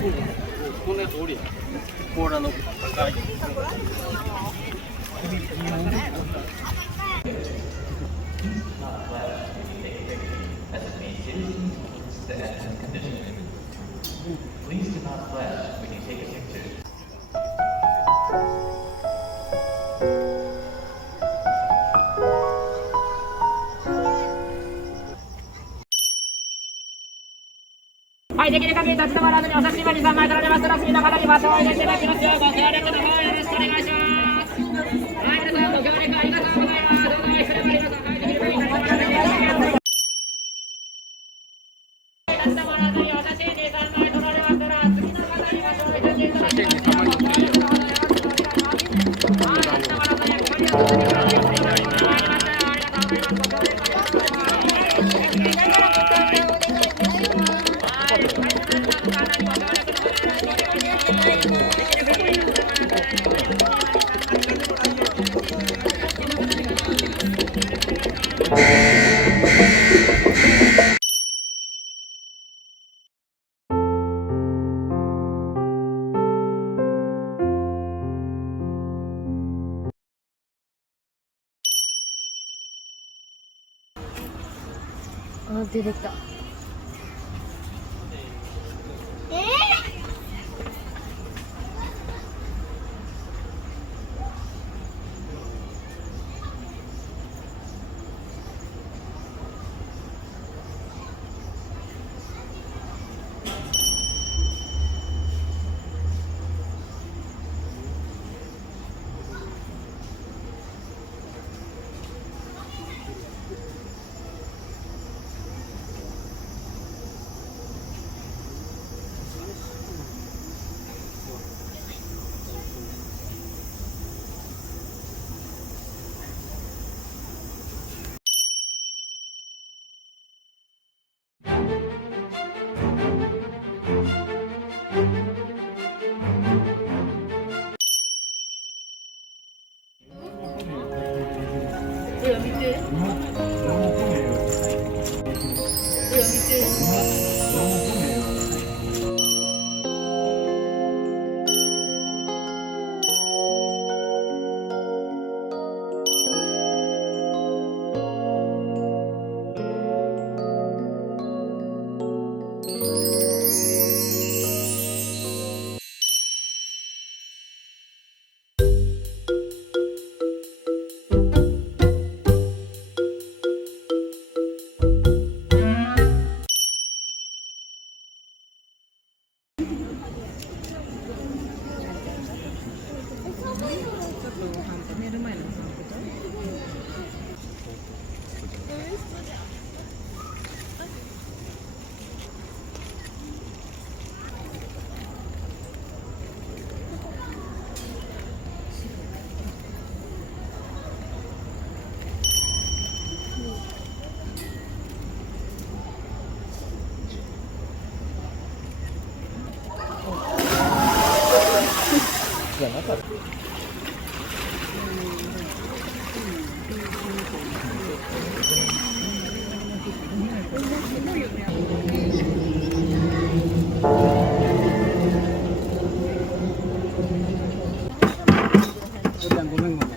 こんな通りや。甲羅の高い。Please do not flash when you take a picture. はい、できる限り立ち止まらずにお刺身場に3枚取られます。ラスミの方にバトンを入れていただきますよ。ご協力の方よろしくお願いします。はい、皆さんご協力ありがとうございます。どうぞ失礼します。はい、できる限り立ち止まらずにお刺身に3枚取られましたら、次の方にバトンを入れていただきますよ。ご協力の方よろしくお願いします。はい、立ち止まらずにお刺身を取られました。ありがとうございます。ご協力ありがとうございます。あ、出てきた。じゃなかった。ごめんごめん。